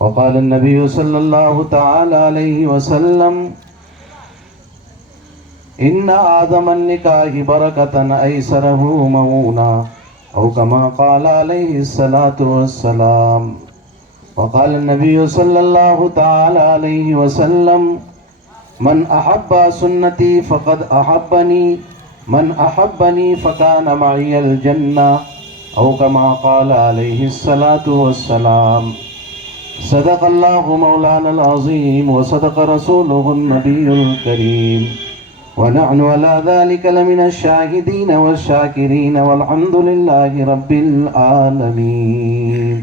وقال النبي صلى الله تعالى عليه وسلم إن آدم النكاح بركة أيسره مؤونة أو كما قال عليه الصلاة والسلام. وقال النبي صلى الله تعالى عليه وسلم من أحب سنتي فقد أحبني من أحبني فكان معي الجنة أو كما قال عليه الصلاة والسلام. صدق الله مولانا العظيم وصدق رسوله النبي الكريم ونحن على ذلك لمن الشاهدين والشاكرين والحمد لله رب العالمين.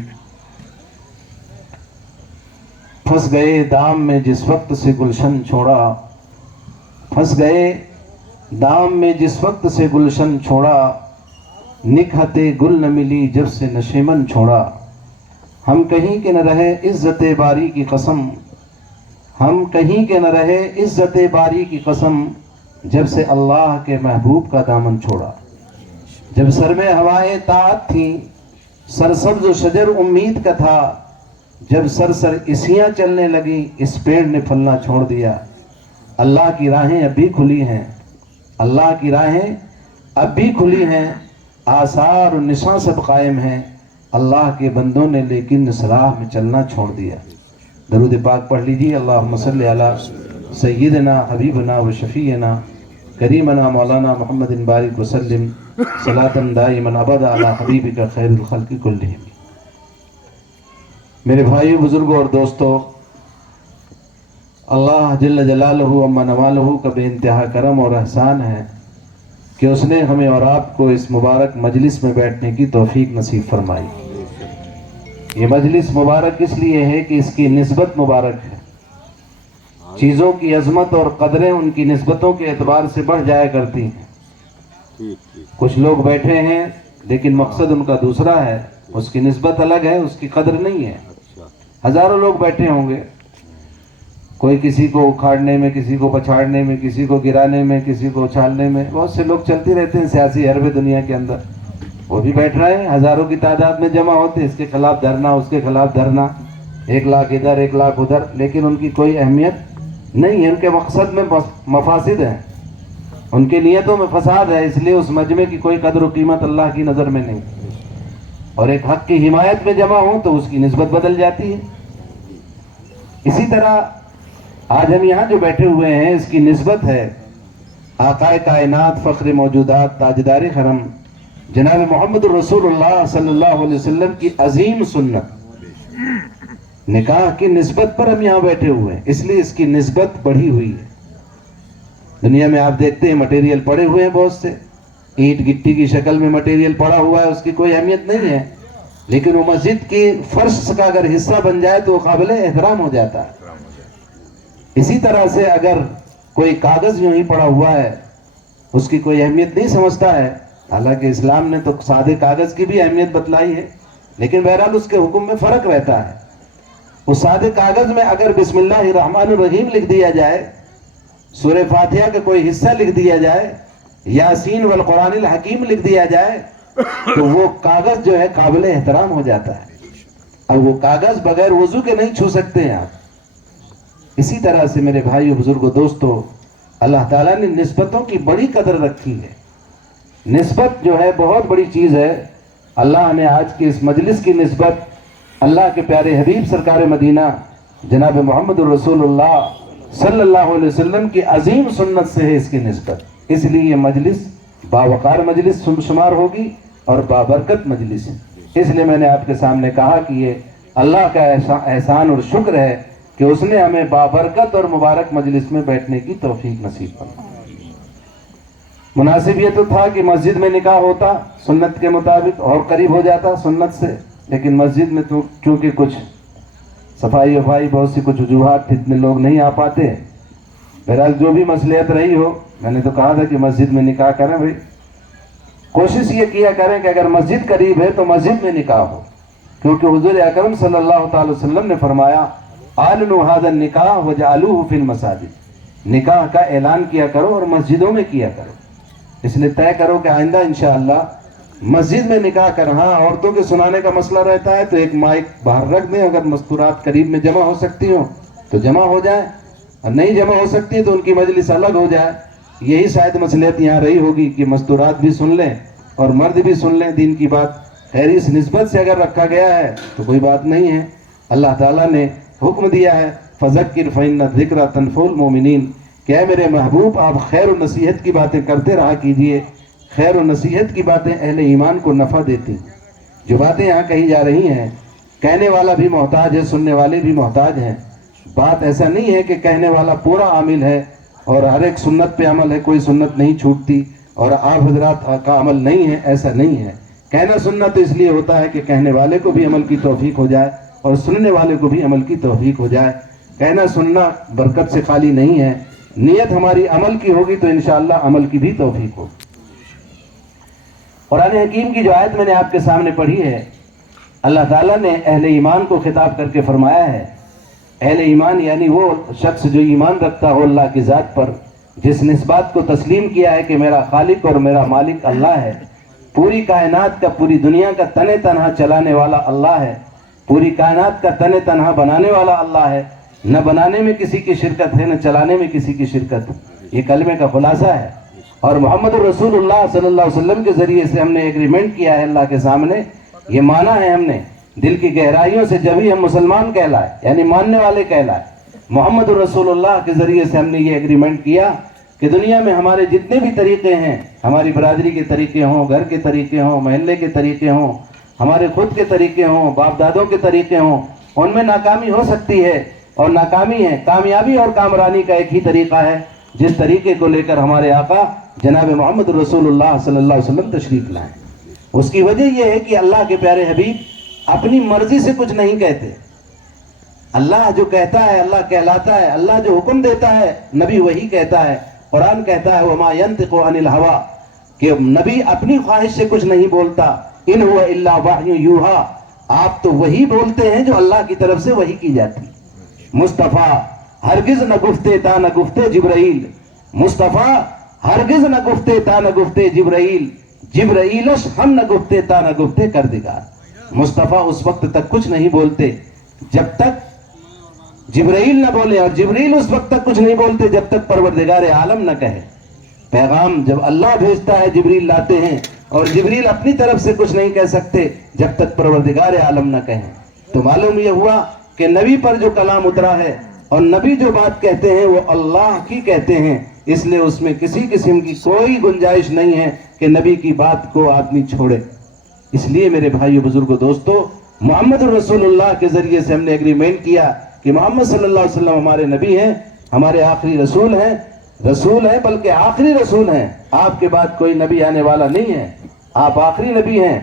پھنس گئے دام میں جس وقت سے گلشن چھوڑا، پھنس گئے دام میں جس وقت سے گلشن چھوڑا، نکہت گل نہ ملی جب سے نشیمن چھوڑا. ہم کہیں کے نہ رہے عزت باری کی قسم، ہم کہیں کے نہ رہے عزت باری کی قسم، جب سے اللہ کے محبوب کا دامن چھوڑا. جب سر میں ہوائیں طاعت تھیں، سرسبز و شجر امید کا تھا، جب سر اسیاں چلنے لگی اس پیڑ نے پھلنا چھوڑ دیا. اللہ کی راہیں اب بھی کھلی ہیں، اللہ کی راہیں اب بھی کھلی ہیں، آثار و نشاں سب قائم ہیں. اللہ کے بندوں نے لیکن اس راہ میں چلنا چھوڑ دیا. درود پاک پڑھ لیجیے. اللہم صلی علی سیدنا حبیبنا و شفیعنا کریمنا مولانا محمد بارک وسلم صلاۃ دائما ابدا علی حبیبک خیر الخلق کلہم. میرے بھائیو، بزرگوں اور دوستو، اللہ جل جلالہ اما نوالہ کا بے انتہا کرم اور احسان ہے کہ اس نے ہمیں اور آپ کو اس مبارک مجلس میں بیٹھنے کی توفیق نصیب فرمائی. یہ مجلس مبارک اس لیے ہے کہ اس کی نسبت مبارک ہے. چیزوں کی عظمت اور قدریں ان کی نسبتوں کے اعتبار سے بڑھ جایا کرتی ہیں. کچھ لوگ بیٹھے ہیں لیکن مقصد ان کا دوسرا ہے، اس کی نسبت الگ ہے، اس کی قدر نہیں ہے. ہزاروں لوگ بیٹھے ہوں گے، کوئی کسی کو اکھاڑنے میں، کسی کو پچھاڑنے میں، کسی کو گرانے میں، کسی کو اچھالنے میں، بہت سے لوگ چلتے رہتے ہیں سیاسی حرب دنیا کے اندر. وہ بھی بیٹھ رہے ہیں، ہزاروں کی تعداد میں جمع ہوتے، اس کے خلاف دھرنا، اس کے خلاف دھرنا، 1 لاکھ ادھر 1 لاکھ ادھر، لیکن ان کی کوئی اہمیت نہیں ہے. ان کے مقصد میں مفاسد ہیں، ان کی نیتوں میں فساد ہے، اس لیے اس مجمع کی کوئی قدر و قیمت اللہ کی نظر میں نہیں. اور ایک حق کی حمایت میں جمع ہوں تو اس کی نسبت بدل جاتی ہے. اسی طرح آج ہم یہاں جو بیٹھے ہوئے ہیں، اس کی نسبت ہے آقا کائنات، فخر موجودات، تاجدار حرم جناب محمد رسول اللہ صلی اللہ علیہ وسلم کی عظیم سنت نکاح کی نسبت پر ہم یہاں بیٹھے ہوئے ہیں، اس لیے اس کی نسبت بڑھی ہوئی ہے. دنیا میں آپ دیکھتے ہیں مٹیریل پڑے ہوئے ہیں بہت سے، اینٹ گٹی کی شکل میں مٹیریل پڑا ہوا ہے، اس کی کوئی اہمیت نہیں ہے، لیکن وہ مسجد کی فرش کا اگر حصہ بن جائے تو وہ قابل احترام ہو جاتا ہے. اسی طرح سے اگر کوئی کاغذ یوں ہی پڑا ہوا ہے، اس کی کوئی اہمیت نہیں سمجھتا ہے، حالانکہ اسلام نے تو سادے کاغذ کی بھی اہمیت بتلائی ہے، لیکن بہرحال اس کے حکم میں فرق رہتا ہے. اس سادے کاغذ میں اگر بسم اللہ الرحمن الرحیم لکھ دیا جائے، سورہ فاتحہ کا کوئی حصہ لکھ دیا جائے، یاسین والقرآن الحکیم لکھ دیا جائے، تو وہ کاغذ جو ہے قابل احترام ہو جاتا ہے. اب وہ کاغذ بغیر وضو کے نہیں چھو سکتے ہیں آپ. اسی طرح سے میرے بھائیو، بزرگوں، دوستو، اللہ تعالیٰ نے نسبتوں کی بڑی قدر رکھی ہے. نسبت جو ہے بہت بڑی چیز ہے. اللہ نے آج کی اس مجلس کی نسبت اللہ کے پیارے حبیب سرکار مدینہ جناب محمد رسول اللہ صلی اللہ علیہ وسلم کی عظیم سنت سے ہے اس کی نسبت. اس لیے یہ مجلس باوقار مجلس شمار ہوگی اور بابرکت مجلس ہے. اس لیے میں نے آپ کے سامنے کہا کہ یہ اللہ کا احسان اور شکر ہے کہ اس نے ہمیں بابرکت اور مبارک مجلس میں بیٹھنے کی توفیق نصیب فرمائی. مناسب یہ تو تھا کہ مسجد میں نکاح ہوتا سنت کے مطابق اور قریب ہو جاتا سنت سے، لیکن مسجد میں چونکہ کچھ صفائی وفائی بہت سی کچھ وجوہات، اتنے لوگ نہیں آ پاتے. بہرحال جو بھی مصلحت رہی ہو، میں نے تو کہا تھا کہ مسجد میں نکاح کریں. بھائی کوشش یہ کیا کریں کہ اگر مسجد قریب ہے تو مسجد میں نکاح ہو، کیونکہ حضور اکرم صلی اللہ تعالی وسلم نے فرمایا اعلنوا هذا النکاح وجعلوه فی المساجد. نکاح کا اعلان کیا کرو اور مسجدوں میں کیا کرو. اس لیے طے کرو کہ آئندہ انشاءاللہ مسجد میں نکاح کر، ہاں عورتوں کے سنانے کا مسئلہ رہتا ہے تو ایک مائک باہر رکھ دیں، اگر مستورات قریب میں جمع ہو سکتی ہوں تو جمع ہو جائیں، اور نہیں جمع ہو سکتی تو ان کی مجلس الگ ہو جائے. یہی شاید مصلحت یہاں رہی ہوگی کہ مستورات بھی سن لیں اور مرد بھی سن لیں دین کی بات. خیر اس نسبت سے اگر رکھا گیا ہے تو کوئی بات نہیں ہے. اللہ تعالیٰ نے حکم دیا ہے فذکر فإن الذکر تنفع المؤمنین، کہ اے میرے محبوب آپ خیر و نصیحت کی باتیں کرتے رہا کیجئے. خیر و نصیحت کی باتیں اہل ایمان کو نفع دیتی ہیں. جو باتیں یہاں کہی جا رہی ہیں، کہنے والا بھی محتاج ہے، سننے والے بھی محتاج ہیں. بات ایسا نہیں ہے کہ کہنے والا پورا عامل ہے اور ہر ایک سنت پہ عمل ہے، کوئی سنت نہیں چھوٹتی اور آپ حضرات کا عمل نہیں ہے، ایسا نہیں ہے. کہنا سننا تو اس لیے ہوتا ہے کہ کہنے والے کو بھی عمل کی توفیق ہو جائے اور سننے والے کو بھی عمل کی توفیق ہو جائے. کہنا سننا برکت سے خالی نہیں ہے، نیت ہماری عمل کی ہوگی تو انشاءاللہ عمل کی بھی توفیق ہوگی. قرآن حکیم کی جو آیت میں نے آپ کے سامنے پڑھی ہے، اللہ تعالیٰ نے اہل ایمان کو خطاب کر کے فرمایا ہے. اہل ایمان یعنی وہ شخص جو ایمان رکھتا ہو اللہ کی ذات پر، جس نے اس بات کو تسلیم کیا ہے کہ میرا خالق اور میرا مالک اللہ ہے، پوری کائنات کا، پوری دنیا کا تن تنہا چلانے والا اللہ ہے، پوری کائنات کا تن تنہا بنانے والا اللہ ہے. نہ بنانے میں کسی کی شرکت ہے، نہ چلانے میں کسی کی شرکت ہے. یہ کلمے کا خلاصہ ہے. اور محمد الرسول اللہ صلی اللہ علیہ وسلم کے ذریعے سے ہم نے ایگریمنٹ کیا ہے اللہ کے سامنے. یہ مانا ہے ہم نے دل کی گہرائیوں سے، جب ہی ہم مسلمان کہلائے یعنی ماننے والے کہلائے. محمد الرسول اللہ کے ذریعے سے ہم نے یہ ایگریمنٹ کیا کہ دنیا میں ہمارے جتنے بھی طریقے ہیں، ہماری برادری کے طریقے ہوں، گھر کے طریقے ہوں، محلے کے طریقے ہوں، ہمارے خود کے طریقے ہوں، باپ دادوں کے طریقے ہوں، ان میں ناکامی ہو سکتی ہے اور ناکامی ہے. کامیابی اور کامرانی کا ایک ہی طریقہ ہے، جس طریقے کو لے کر ہمارے آقا جناب محمد رسول اللہ صلی اللہ علیہ وسلم تشریف لائیں. اس کی وجہ یہ ہے کہ اللہ کے پیارے حبیب اپنی مرضی سے کچھ نہیں کہتے. اللہ جو کہتا ہے اللہ کہلاتا ہے، اللہ جو حکم دیتا ہے نبی وہی کہتا ہے. قرآن کہتا ہے وما ينطق عن الهوى، کہ نبی اپنی خواہش سے کچھ نہیں بولتا. ان هو الا وحی یوحى، آپ تو وہی بولتے ہیں جو اللہ کی طرف سے وحی کی جاتی. مصطفیٰ ہرگز نہ گفتے تا نہ گفتے جبرائیل، مصطفیٰ ہرگز نہ گفتے تا نہ گفتے جبرائیل، جبرائیلش ہم نہ گفتے تا نہ گفتے کردگار. مصطفیٰ اس وقت تک کچھ نہیں بولتے جب تک جبرائیل نہ بولے، اور جبرائیل اس وقت تک کچھ نہیں بولتے جب تک پروردگار عالم نہ کہے. پیغام جب اللہ بھیجتا ہے جبرائیل لاتے ہیں، اور جبرائیل اپنی طرف سے کچھ نہیں کہہ سکتے جب تک پروردگار عالم نہ کہیں. تو معلوم یہ ہوا کہ نبی پر جو کلام اترا ہے اور نبی جو بات کہتے ہیں وہ اللہ کی کہتے ہیں، اس لیے اس میں کسی قسم کی کوئی گنجائش نہیں ہے کہ نبی کی بات کو آدمی چھوڑے. اس لیے میرے بھائیو بزرگو دوستو، محمد الرسول اللہ کے ذریعے سے ہم نے ایگریمنٹ کیا کہ محمد صلی اللہ علیہ وسلم ہمارے نبی ہیں، ہمارے آخری رسول ہیں. رسول ہیں بلکہ آخری رسول ہیں. آپ کے بعد کوئی نبی آنے والا نہیں ہے، آپ آخری نبی ہیں.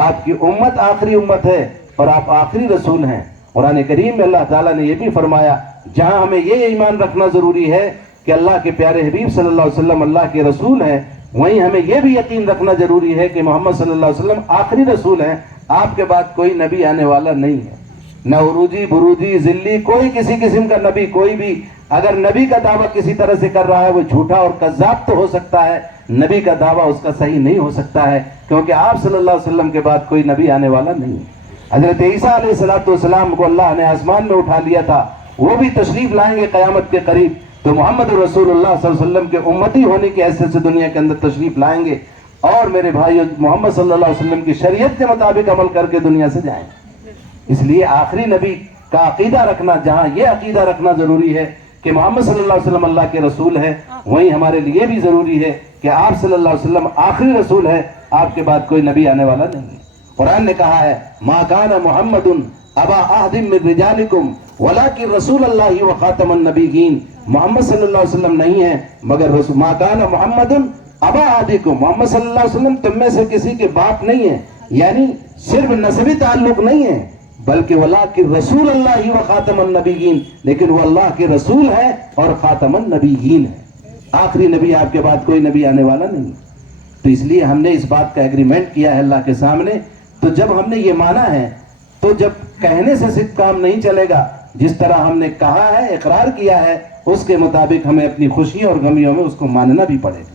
آپ کی امت آخری امت ہے اور آپ آخری رسول ہیں. قرآن کریم میں اللہ تعالیٰ نے یہ بھی فرمایا، جہاں ہمیں یہ ایمان رکھنا ضروری ہے کہ اللہ کے پیارے حبیب صلی اللہ علیہ وسلم اللہ کے رسول ہیں، وہیں ہمیں یہ بھی یقین رکھنا ضروری ہے کہ محمد صلی اللہ علیہ وسلم آخری رسول ہیں. آپ کے بعد کوئی نبی آنے والا نہیں ہے. نہ عروجی بروجی ذلی کوئی کسی قسم کا نبی، کوئی بھی اگر نبی کا دعویٰ کسی طرح سے کر رہا ہے وہ جھوٹا اور کذاب تو ہو سکتا ہے، نبی کا دعویٰ اس کا صحیح نہیں ہو سکتا ہے، کیونکہ آپ صلی اللہ علیہ وسلم کے بعد کوئی نبی آنے والا نہیں ہے. حضرت عیسیٰ علیہ السلام کو اللہ نے آسمان میں اٹھا لیا تھا، وہ بھی تشریف لائیں گے قیامت کے قریب. تو محمد رسول اللہ صلی اللہ علیہ وسلم کے امتی ہونے کی حیثیت سے دنیا کے اندر تشریف لائیں گے، اور میرے بھائیو محمد صلی اللہ علیہ وسلم کی شریعت کے مطابق عمل کر کے دنیا سے جائیں. اس لیے آخری نبی کا عقیدہ رکھنا، جہاں یہ عقیدہ رکھنا ضروری ہے کہ محمد صلی اللہ علیہ وسلم اللہ کے رسول ہے، وہیں ہمارے لیے بھی ضروری ہے کہ آپ صلی اللہ علیہ وسلم آخری رسول ہے، آپ کے بعد کوئی نبی آنے والا نہیں ہے. قرآن نے کہا ہے ما کان محمد ابا احد من رجالکم ولکن رسول اللہ وخاتم النبیین. محمد صلی اللہ علیہ وسلم نہیں ہے مگر رسول. ما کان محمد ابا احدکم، محمد صلی اللہ علیہ وسلم تم میں سے کسی کے باپ نہیں ہے، یعنی صرف نسبی تعلق نہیں ہے، بلکہ ولیکن رسول اللہ وخاتم النبیین، لیکن وہ اللہ کے رسول ہے اور خاتم النبیین ہے. آخری نبی آپ کے بعد کوئی نبی آنے والا نہیں. تو اس لیے ہم نے اس بات کا ایگریمنٹ کیا ہے اللہ کے سامنے. تو جب ہم نے یہ مانا ہے تو جب کہنے سے صرف کام نہیں چلے گا، جس طرح ہم نے کہا ہے، اقرار کیا ہے، اس کے مطابق ہمیں اپنی خوشی اور غمیوں میں اس کو ماننا بھی پڑے گا.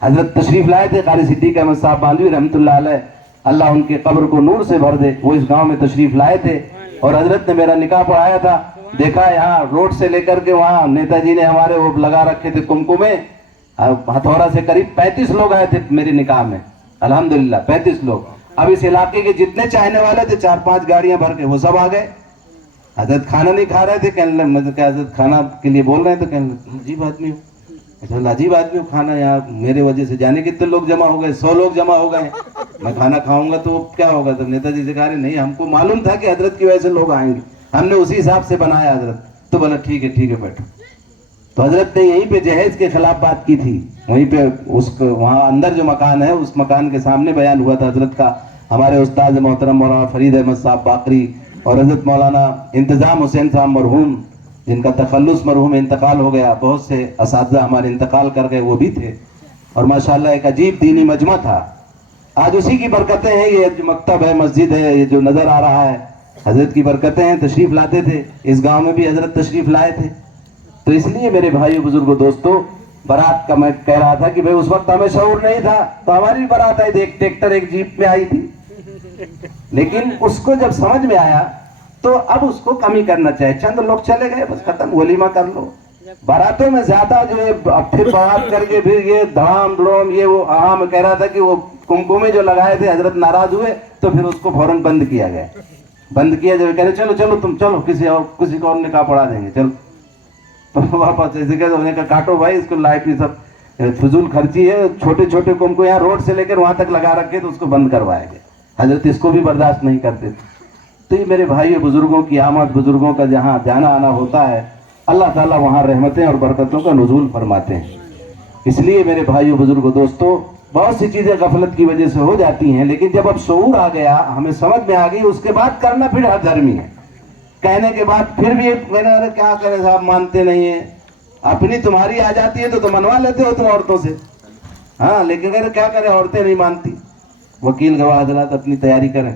حضرت تشریف لائے تھے قاری صدیق احمد صاحب باندھوی رحمتullah علیہ, اللہ ان کے قبر کو نور سے بھر دے, وہ اس گاؤں میں تشریف لائے تھے اور حضرت نے میرا نکاح پڑھایا تھا. دیکھا یہاں روڈ سے لے کر کے وہاں نیتا جی نے ہمارے وہ لگا رکھے تھے کمکمے, ہتھوڑا سے قریب 35 لوگ آئے تھے میرے نکاح میں, الحمدللہ 35 لوگ. اب اس علاقے کے جتنے چاہنے والے تھے 4-5 گاڑیاں بھر کے وہ سب آ گئے. حضرت کھانا نہیں کھا رہے تھے, کہنے لگے مطلب کہ حضرت کھانا کے لیے بول رہے ہیں, تو کہنے لگے عجیب آدمی ہو, عجیب آدمی ہو, کھانا یہاں میرے وجہ سے جانے کتنے لوگ جمع ہو گئے, 100 لوگ جمع ہو گئے, میں کھانا کھاؤں گا تو کیا ہوگا. تو نیتا جی سے کہا رہے نہیں, ہم کو معلوم تھا کہ حضرت کی وجہ سے لوگ آئیں گے, ہم نے اسی حساب سے بنایا حضرت. تو بولا ٹھیک ہے بیٹھو. تو حضرت نے یہیں پہ جہیز کے خلاف بات کی تھی, وہیں پہ وہاں اندر جو مکان ہے اس مکان کے سامنے بیان ہوا تھا حضرت کا. ہمارے استاد محترم مولانا فرید احمد صاحب باقری اور حضرت مولانا انتظام حسین صاحب مرحوم, جن کا تخلص مرحوم انتقال ہو گیا, بہت سے اساتذہ ہمارے انتقال کر گئے, وہ بھی تھے. اور ماشاءاللہ ایک عجیب دینی مجمع تھا. آج اسی کی برکتیں ہیں, یہ جو مکتب ہے, مسجد ہے, یہ جو نظر آ رہا ہے, حضرت کی برکتیں ہیں. تشریف لاتے تھے, اس گاؤں میں بھی حضرت تشریف لائے تھے. تو اس لیے میرے بھائیو بزرگوں دوستو, بارات کا میں کہہ رہا تھا کہ بھئی اس وقت ہمیں شعور نہیں تھا, تو ہماری بارات آئی تھی, ایک ٹریکٹر ایک جیپ میں آئی تھی. لیکن اس کو جب سمجھ میں آیا تو اب اس کو کمی کرنا چاہیے. چند لوگ چلے گئے, بس ختم, ولیمہ کر لو. باراتوں میں زیادہ جو ہے پھر بات کر کے پھر یہ دھڑام دھڑوم, یہ وہ ہاں میں کہہ رہا تھا کہ وہ کمکمے جو لگائے تھے حضرت ناراض ہوئے, تو پھر اس کو فوراً بند کیا گیا. بند کیا جو کہہ رہے چلو تم چلو, کسی کو اور نکاح پڑھا دیں گے, چلو. تو واپس ایسے کہ کاٹو بھائی, اس کو لائٹ یہ سب فضول خرچی ہے, چھوٹے چھوٹے کم کو یہاں روڈ سے لے کر وہاں تک لگا رکھے, تو اس کو بند کروایا گیا. حضرت اس کو بھی برداشت نہیں کرتے تھے. تو یہ میرے بھائی بزرگوں کی آمد, بزرگوں کا جہاں جانا آنا ہوتا ہے, اللہ تعالیٰ وہاں رحمتیں اور برکتوں کا نزول فرماتے ہیں. اس لیے میرے بھائیو بزرگوں دوستو, بہت سی چیزیں غفلت کی وجہ سے ہو جاتی ہیں, لیکن جب اب شعور آ گیا, ہمیں سمجھ میں آ گئی, اس کے بعد کرنا پھر ہر دھرمی ہے. کہنے کے بعد پھر بھی میں نے ارے کیا کرے صاحب, مانتے نہیں ہیں. اپنی تمہاری آ جاتی ہے تو منوا لیتے ہو تم عورتوں سے, ہاں, لیکن اگر کیا کرے, عورتیں نہیں مانتی. وکیل گواہ حضرات اپنی تیاری کریں.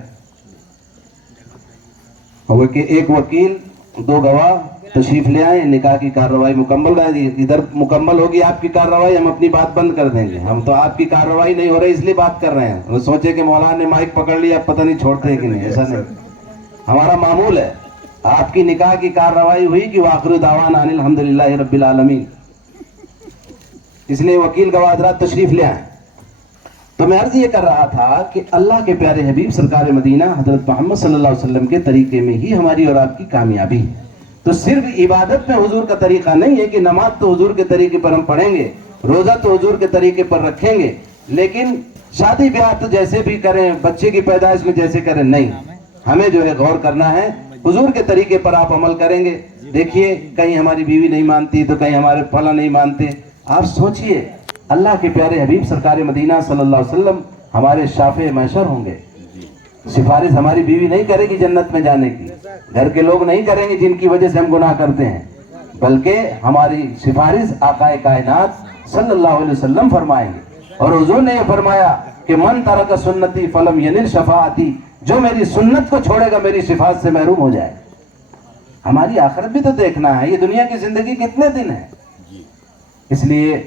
ایک وکیل 2 گواہ تشریف لے آئیں, نکاح کی کارروائی مکمل ہے. ادھر مکمل ہوگی آپ کی کارروائی, ہم اپنی بات بند کر دیں گے. ہم تو آپ کی کارروائی نہیں ہو رہی اس لیے بات کر رہے ہیں. وہ سوچے کہ مولانا نے مائک پکڑ لیا, اب پتہ نہیں چھوڑتے ہیں کہ نہیں, ایسا نہیں. ہمارا معمول ہے, آپ کی نکاح کی کارروائی ہوئی کہ وآخر دعوانا ان الحمدللہ رب العالمین. اس لیے وکیل گواہ حضرات تشریف لے آئیں. تو میں عرض یہ کر رہا تھا کہ اللہ کے پیارے حبیب سرکار مدینہ حضرت محمد صلی اللہ علیہ وسلم کے طریقے میں ہی ہماری اور آپ کی کامیابی ہے. تو صرف عبادت میں حضور کا طریقہ نہیں ہے کہ نماز تو حضور کے طریقے پر ہم پڑھیں گے, روزہ تو حضور کے طریقے پر رکھیں گے, لیکن شادی بیاہ تو جیسے بھی کریں, بچے کی پیدائش میں جیسے کریں, نہیں. ہمیں جو ہے غور کرنا ہے, حضور کے طریقے پر آپ عمل کریں گے. دیکھیے کہیں ہماری بیوی نہیں مانتی تو کہیں ہمارے پھلا نہیں مانتے. آپ سوچئے, اللہ کے پیارے حبیب سرکار مدینہ صلی اللہ علیہ وسلم ہمارے شافع محشر ہوں گے. سفارش ہماری بیوی نہیں کرے گی جنت میں جانے کی, گھر کے لوگ نہیں کریں گے جن کی وجہ سے ہم گناہ کرتے ہیں, بلکہ ہماری سفارش آقا کائنات صلی اللہ علیہ وسلم فرمائیں گے. اور حضور نے یہ فرمایا کہ من ترک سنتی فلم ینل شفاعتی, جو میری سنت کو چھوڑے گا میری شفاعت سے محروم ہو جائے. ہماری آخرت بھی تو دیکھنا ہے, یہ دنیا کی زندگی کتنے دن ہے. اس لیے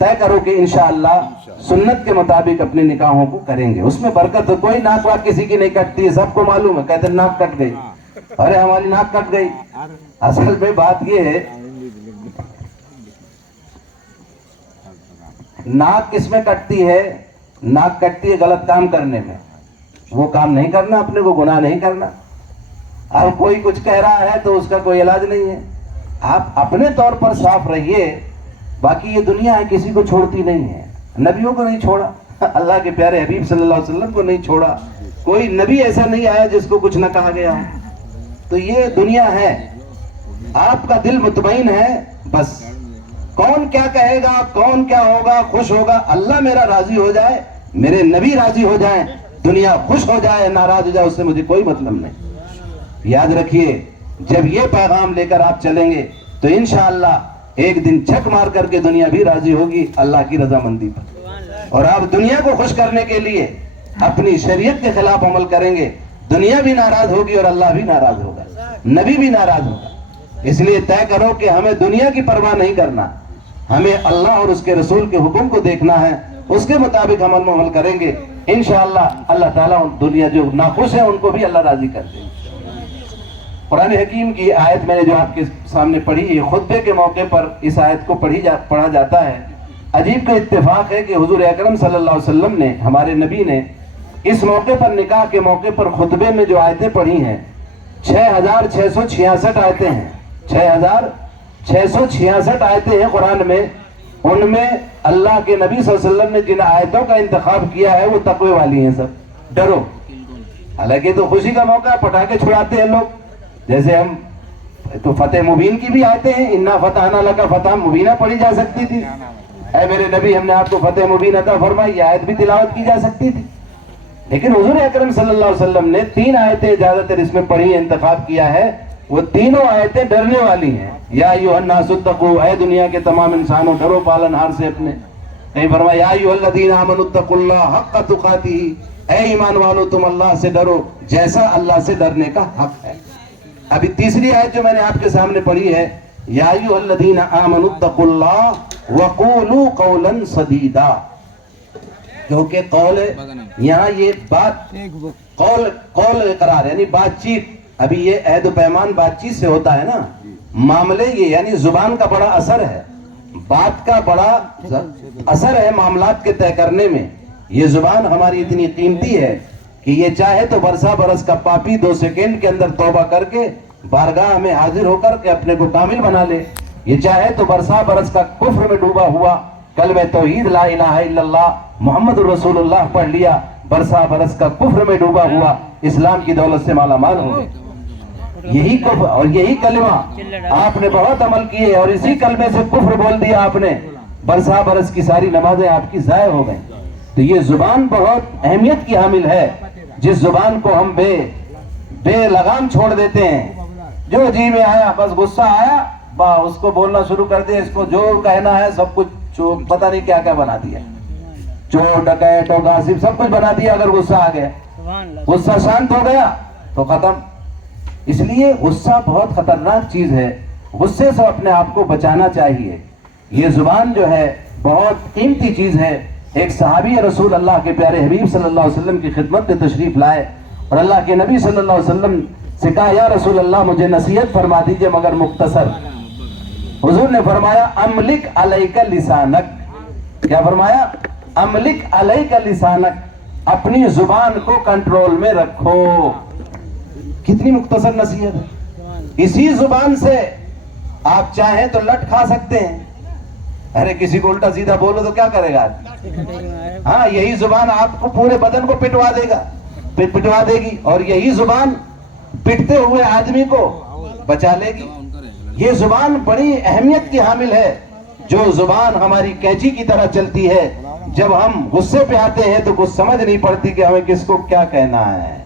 طے کرو کہ انشاءاللہ سنت کے مطابق اپنے نکاحوں کو کریں گے. اس میں برکت ہو. کوئی ناک واک کسی کی نہیں کٹتی ہے, سب کو معلوم ہے. کہتے ہیں ناک کٹ گئی, ارے ہماری ناک کٹ گئی. اصل میں بات یہ ہے, ناک کس میں کٹتی ہے؟ ناک کٹتی ہے غلط کام کرنے میں. وہ کام نہیں کرنا, اپنے کو گناہ نہیں کرنا. اب کوئی کچھ کہہ رہا ہے تو اس کا کوئی علاج نہیں ہے. آپ اپنے طور پر صاف رہیے. باقی یہ دنیا ہے کسی کو چھوڑتی نہیں ہے. نبیوں کو نہیں چھوڑا, اللہ کے پیارے حبیب صلی اللہ علیہ وسلم کو نہیں چھوڑا. کوئی نبی ایسا نہیں آیا جس کو کچھ نہ کہا گیا. تو یہ دنیا ہے, آپ کا دل مطمئن ہے. بس کون کیا کہے گا, کون کیا ہوگا, خوش ہوگا, اللہ میرا راضی ہو جائے, میرے نبی راضی ہو جائیں, دنیا خوش ہو جائے ناراض ہو جائے, اس سے مجھے کوئی مطلب نہیں. یاد رکھیے, جب یہ پیغام لے کر آپ چلیں گے تو انشاءاللہ ایک دن چھک مار کر کے دنیا بھی راضی ہوگی اللہ کی رضامندی پر. اور آپ دنیا کو خوش کرنے کے لیے اپنی شریعت کے خلاف عمل کریں گے, دنیا بھی ناراض ہوگی اور اللہ بھی ناراض ہوگا, نبی بھی ناراض ہوگا. اس لیے طے کرو کہ ہمیں دنیا کی پرواہ نہیں کرنا, ہمیں اللہ اور اس کے رسول کے حکم کو دیکھنا ہے. اس کے مطابق ہم عمل کریں گے انشاءاللہ اللہ تعالیٰ دنیا جو ناخوش ہیں ان کو بھی اللہ راضی کر دے. قرآن حکیم کی آیت میں نے جو آپ کے سامنے پڑھی ہے، خطبے کے موقع پر اس آیت کو پڑھا جاتا ہے. عجیب کا اتفاق ہے کہ حضور اکرم صلی اللہ علیہ وسلم نے، ہمارے نبی نے اس موقع پر، نکاح کے موقع پر خطبے میں جو آیتیں پڑھی ہیں 6666 آیتیں ہیں. 6666 آیتیں ہیں قرآن میں. ان میں اللہ کے نبی صلی اللہ علیہ وسلم نے جن آیتوں کا انتخاب کیا ہے وہ تقوی والی ہیں. سب ڈرو. حالانکہ تو خوشی کا موقع ہے، پٹاخے چھڑاتے ہیں لوگ. جیسے ہم تو فتح مبین کی بھی آیتیں ہیں، انا فتحنا لک فتح مبینہ پڑھی جا سکتی تھی. اے میرے نبی ہم نے آپ کو فتح مبین عطا فرمائی، یہ آیت بھی تلاوت کی جا سکتی تھی. لیکن حضور اکرم صلی اللہ علیہ وسلم نے 3 آیتیں زیادہ تر اس میں پڑھی، انتخاب کیا ہے. وہ تینوں آیتیں ڈرنے والی ہیں. یا ایھا الناس اتقوا، اے دنیا کے تمام انسانوں ڈرو پالن ہار سے اپنے. کہیں فرمایا یا ایھا الذین آمنوا اتقوا اللہ حق تقاتہ، اے ایمان والو تم اللہ سے ڈرو جیسا اللہ سے ڈرنے کا حق ہے. ابھی تیسری آیت جو میں نے آپ کے سامنے پڑھی ہے، یا ایھا الذین آمنوا اتقوا اللہ وقولوا قولا سدیدا. کیونکہ قول یہاں یہ بات قول اقرار یعنی بات چیت. ابھی یہ عہد و پیمان بات چیت سے ہوتا ہے نا. معاملے یہ یعنی زبان کا بڑا اثر ہے، بات کا بڑا اثر ہے معاملات کے طے کرنے میں. یہ زبان ہماری اتنی قیمتی ہے کہ یہ چاہے تو برسا برس کا پاپی 2 سیکنڈ کے اندر توبہ کر کے بارگاہ میں حاضر ہو کر کے اپنے کو کامل بنا لے. یہ چاہے تو برسا برس کا کفر میں ڈوبا ہوا کلمہ توحید لا الہ الا اللہ محمد الرسول اللہ پڑھ لیا، برسا برس کا کفر میں ڈوبا ہوا اسلام کی دولت سے مالا مال ہو گئے. یہی کفر اور یہی کلمہ آپ نے بہت عمل کیے اور اسی کلمے سے کفر بول دیا آپ نے، برسا برس کی ساری نمازیں آپ کی ضائع ہو گئیں. تو یہ زبان بہت اہمیت کی حامل ہے. جس زبان کو ہم بے لگام چھوڑ دیتے ہیں، جو جی میں آیا بس غصہ آیا اس کو بولنا شروع کر دیا، اس کو جو کہنا ہے سب کچھ پتہ نہیں کیا کیا بنا دیا، چور ڈکیت اور غاصب سب کچھ بنا دیا. اگر غصہ آ گیا، غصہ شانت ہو گیا تو ختم. اس لیے غصہ بہت خطرناک چیز ہے، غصے سے اپنے آپ کو بچانا چاہیے. یہ زبان جو ہے بہت قیمتی چیز ہے. ایک صحابی رسول اللہ کے پیارے حبیب صلی اللہ علیہ وسلم کی خدمت میں تشریف لائے اور اللہ کے نبی صلی اللہ علیہ وسلم سے کہا یا رسول اللہ مجھے نصیحت فرما دیجئے مگر مختصر. حضور نے فرمایا املک علیک لسانک. کیا فرمایا؟ املک علیک لسانک، اپنی زبان کو کنٹرول میں رکھو. کتنی مختصر نصیحت ہے. اسی زبان سے آپ چاہیں تو لٹ کھا سکتے ہیں. ارے کسی کو الٹا سیدھا بولو تو کیا کرے گا؟ ہاں یہی زبان آپ کو پورے بدن کو پٹوا دے گی اور یہی زبان پٹتے ہوئے آدمی کو بچا لے گی. یہ زبان بڑی اہمیت کی حامل ہے. جو زبان ہماری کینچی کی طرح چلتی ہے، جب ہم غصے پہ آتے ہیں تو کچھ سمجھ نہیں پڑتی کہ ہمیں کس کو کیا کہنا ہے.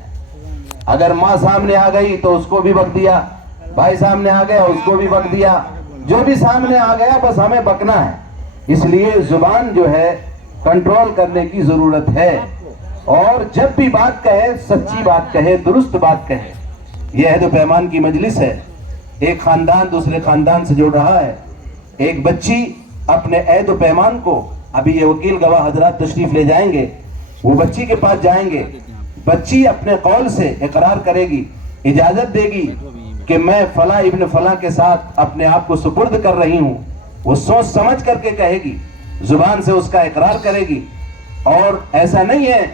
اگر ماں سامنے آ گئی تو اس کو بھی بک دیا، بھائی سامنے آ گیا اس کو بھی بک دیا، جو بھی سامنے آ گیا بس ہمیں بکنا ہے. اس لیے زبان جو ہے کنٹرول کرنے کی ضرورت ہے اور جب بھی بات کہے سچی بات کہے، درست بات کہے. یہ عہد و پیمان کی مجلس ہے. ایک خاندان دوسرے خاندان سے جڑ رہا ہے. ایک بچی اپنے عہد و پیمان کو، ابھی یہ وکیل گواہ حضرات تشریف لے جائیں گے، وہ بچی کے پاس جائیں گے. بچی اپنے قول سے اقرار کرے گی، اجازت دے گی کہ میں فلاں ابن فلاں کے ساتھ اپنے آپ کو سپرد کر رہی ہوں. وہ سوچ سمجھ کر کے کہے گی، زبان سے اس کا اقرار کرے گی. اور ایسا نہیں ہے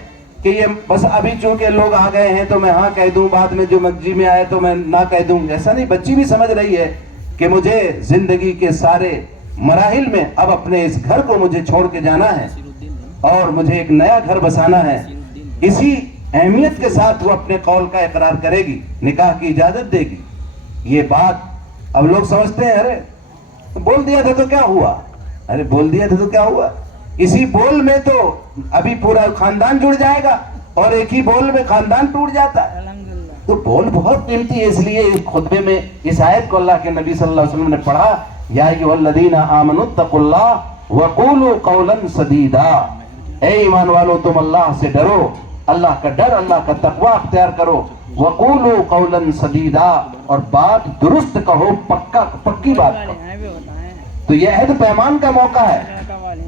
کہ یہ بس ابھی چونکہ لوگ آ گئے ہیں تو میں ہاں کہہ دوں، بعد میں جو مرضی میں آئے تو میں نہ کہہ دوں. ایسا نہیں. بچی بھی سمجھ رہی ہے کہ مجھے زندگی کے سارے مراحل میں اب اپنے اس گھر کو مجھے چھوڑ کے جانا ہے اور مجھے ایک نیا گھر بسانا ہے. اسی اہمیت کے ساتھ وہ اپنے قول کا اقرار کرے گی، نکاح کی اجازت دے گی. یہ بات اب لوگ سمجھتے ہیں ارے بول دیا تھا تو کیا ہوا، ارے بول دیا تھا تو کیا ہوا. اسی بول میں تو ابھی پورا خاندان جڑ جائے گا اور ایک ہی بول میں خاندان ٹوٹ جاتا ہے. تو بول بہت قیمتی ہے. اس لیے اس خطبے میں اس آیت کو اللہ کے نبی صلی اللہ علیہ وسلم نے پڑھا، یا ایھا الذین آمنوا اتقوا اللہ وقولوا قولا سدیدا. اے ایمان والو تم اللہ سے ڈرو، اللہ کا ڈر، اللہ کا تقوی اختیار کرو. وقولوا قولا سدیدا، اور بات درست کہو، پکی بات کہو. تو یہ عہد پیمان کا موقع ہے.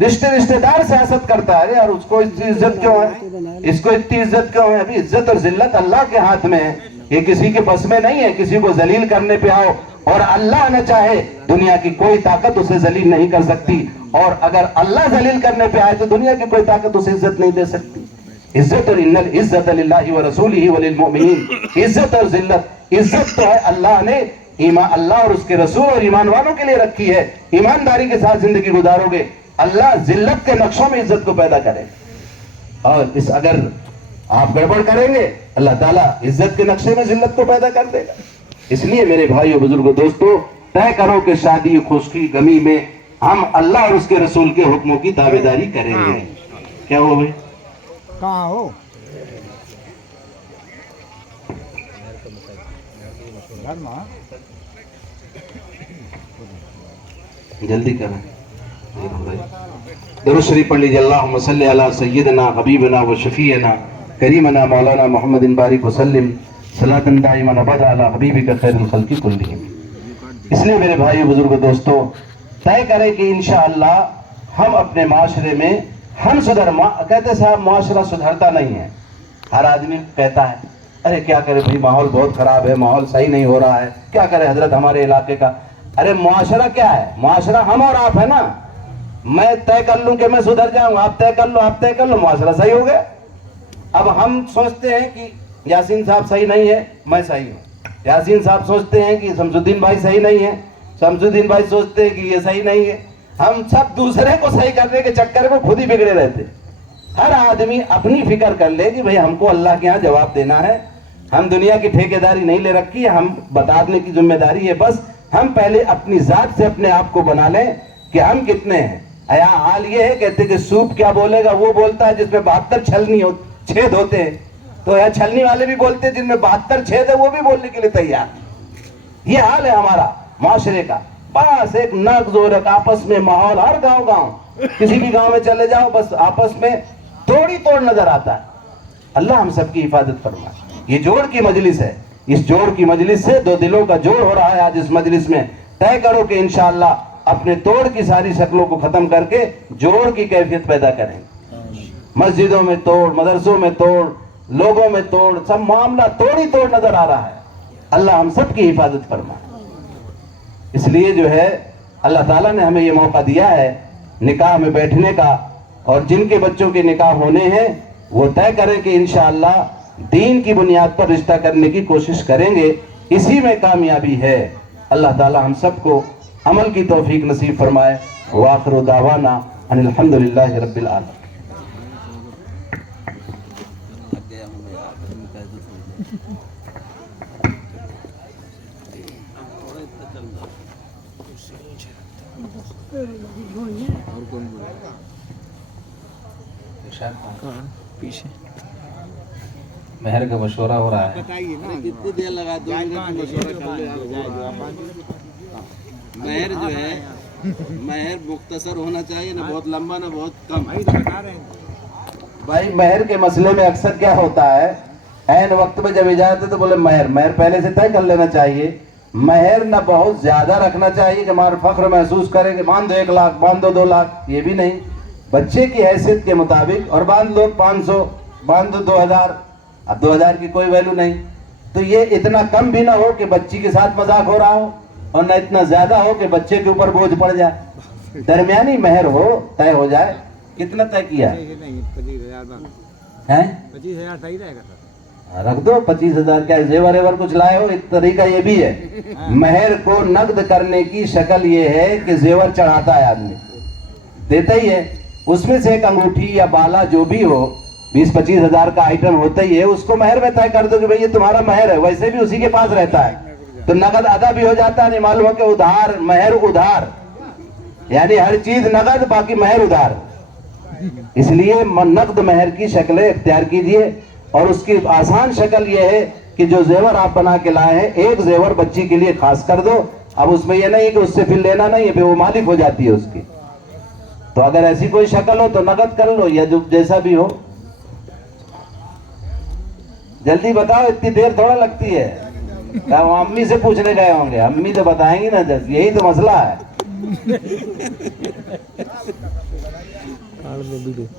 رشتے دار سیاست کرتا ہے یار، اس کو اتنی عزت کیوں ہے، اس کو اتنی عزت کیوں ہے؟ ابھی عزت اور ذلت اللہ کے ہاتھ میں ہے، یہ کسی کے بس میں نہیں ہے کسی کو ذلیل کرنے پہ آؤ، اور اللہ نہ چاہے دنیا کی کوئی طاقت اسے ذلیل نہیں کر سکتی، اور اگر اللہ ذلیل کرنے پہ آئے تو دنیا کی کوئی طاقت اسے عزت نہیں دے سکتی۔ عزت اور ان العزت للہ ورسولہ وللمؤمنین، عزت اور ذلت، عزت تو ہے اللہ نے ایمان، اللہ اور اس کے رسول اور ایمان والوں کے لیے رکھی ہے، ایمانداری کے ساتھ زندگی گزارو گے اللہ ذلت کے نقشوں میں عزت کو پیدا کرے، اور اگر آپ گڑبڑ کریں گے اللہ تعالیٰ عزت کے نقشے میں ذلت کو پیدا کر دے گا۔ اس لیے میرے بھائیو بزرگوں دوستو، طے کرو کہ شادی خوشی غمی میں ہم اللہ اور اس کے رسول کے حکموں کی تابعداری کریں گے۔ کیا ہوا بھائی؟ کہاں ہو؟ جلدی کریں، درود شریف پڑھ لیجیے۔ اللہم صلی علی سیدنا حبیبنا و شفیعنا کریمنا مولانا محمد بارک وسلم صلاۃ دائمہ ابدا علی حبیبک خیر الخلق کلہم۔ اس لیے میرے بھائی بزرگ دوستو، طے کریں کہ انشاءاللہ ہم اپنے معاشرے میں ہم کہتے صاحب معاشرہ سدھرتا نہیں ہے، ہر آدمی کہتا ہے ارے کیا کرے بھائی ماحول بہت خراب ہے، ماحول صحیح نہیں ہو رہا ہے، کیا کرے حضرت ہمارے علاقے کا۔ ارے معاشرہ کیا ہے؟ معاشرہ ہم اور آپ ہے نا، میں طے کر لوں کہ میں سدھر جاؤں، آپ طے کر لو، آپ طے کر لو، معاشرہ صحیح ہو گیا۔ اب ہم سوچتے ہیں کہ یاسین صاحب صحیح نہیں ہے، میں صحیح ہوں، یاسین صاحب سوچتے ہیں کہ شمس الدین بھائی صحیح نہیں ہے، شمس الدین بھائی سوچتے ہیں کہ یہ صحیح نہیں ہے، ہم سب دوسرے کو صحیح کرنے کے چکر میں خود ہی بگڑے رہتے۔ ہر آدمی اپنی فکر کر لے کہ بھئی ہم کو اللہ کے ہاں جواب دینا ہے، ہم دنیا کی ٹھیکیداری نہیں لے رکھی ہے، ہم بتانے کی ذمہ داری ہے، بس ہم پہلے اپنی ذات سے اپنے آپ کو بنا لیں کہ ہم کتنے ہیں۔ یہاں حال یہ ہے، کہتے کہ سوپ کیا بولے گا، وہ بولتا ہے جس میں 72 چھید ہوتے ہیں، تو یہاں چھلنی والے بھی بولتے ہیں جن میں 72 چھید ہے، وہ بھی بولنے کے لیے تیار۔ یہ حال ہے ہمارا معاشرے کا، بس ایک نقض اور ایک آپس میں ماحول، ہر گاؤں کسی بھی گاؤں میں چلے جاؤ بس آپس میں توڑی توڑ نظر آتا ہے۔ اللہ ہم سب کی حفاظت فرمائے۔ یہ جوڑ کی مجلس ہے، اس جوڑ کی مجلس سے دو دلوں کا جوڑ ہو رہا ہے آج اس مجلس میں۔ طے کرو کہ انشاءاللہ اپنے توڑ کی ساری شکلوں کو ختم کر کے جوڑ کی کیفیت پیدا کریں۔ مسجدوں میں توڑ، مدرسوں میں توڑ، لوگوں میں توڑ، سب معاملہ توڑی توڑ نظر آ رہا ہے۔ اللہ ہم سب کی حفاظت فرمائے۔ اس لیے جو ہے اللہ تعالیٰ نے ہمیں یہ موقع دیا ہے نکاح میں بیٹھنے کا، اور جن کے بچوں کے نکاح ہونے ہیں وہ طے کریں کہ انشاءاللہ دین کی بنیاد پر رشتہ کرنے کی کوشش کریں گے، اسی میں کامیابی ہے۔ اللہ تعالیٰ ہم سب کو عمل کی توفیق نصیب فرمائے۔ وآخر دعوانا ان الحمدللہ رب العالمین۔ پیچھے مہر کا مشورہ ہو رہا ہے۔ کتنی دیر لگا دو مشورہ کر لیں۔ مہر جو ہے مہر مختصر ہونا چاہیے، نہ بہت لمبا نہ بہت کم۔ بھائی مہر کے مسئلے میں اکثر کیا ہوتا ہے، عین وقت میں جب اجازت ہے تو بولے مہر پہلے سے طے کر لینا چاہیے۔ مہر نہ بہت زیادہ رکھنا چاہیے کہ ہمارا فخر محسوس کرے کہ باندھ دو 1 لاکھ، باندھ دو 2 لاکھ، یہ بھی نہیں، بچے کی حیثیت کے مطابق، اور باندھ دو 500، باندھ دو 2000، اب 2000 کی کوئی ویلو نہیں، تو یہ اتنا کم بھی نہ ہو کہ بچی کے ساتھ مذاق ہو رہا ہو، اور نہ اتنا زیادہ ہو کہ بچے کے اوپر بوجھ پڑ جائے، درمیانی مہر ہو، طے ہو جائے۔ کتنا طے کیا ہے؟ 25,000 رکھ دو 25,000، کیا زیور کچھ لائے ہو؟ ایک طریقہ یہ بھی ہے، مہر کو نقد کرنے کی شکل یہ ہے کہ زیور چڑھاتا ہے آدمی، دیتا ہی ہے، اس میں سے ایک انگوٹھی یا بالا جو بھی ہو 20-25 ہزار کا آئٹم ہوتا ہی ہے، اس کو مہر میں طے کر دو کہ بھئی یہ تمہارا مہر ہے، ویسے بھی اسی کے پاس رہتا ہے تو نقد ادا بھی ہو جاتا ہے۔ نہیں معلوم ہو کہ ادھار مہر ادھار، یعنی ہر چیز نقد باقی مہر ادھار، اس لیے نقد مہر کی شکلیں اختیار کیجئے، اور اس کی آسان شکل یہ ہے کہ جو زیور آپ بنا کے لائے ہیں ایک زیور بچی کے لیے خاص کر دو، اب اس میں یہ نہیں کہ اس سے پھر لینا نہیں ہے، پھر وہ مالک ہو جاتی ہے اس کی، تو اگر ایسی کوئی شکل ہو تو نقد کر لو یا جیسا بھی ہو۔ جلدی بتاؤ، اتنی دیر تھوڑا لگتی ہے، امی سے پوچھنے گئے ہوں گے، امی تو بتائیں گی نا، یہی تو مسئلہ ہے۔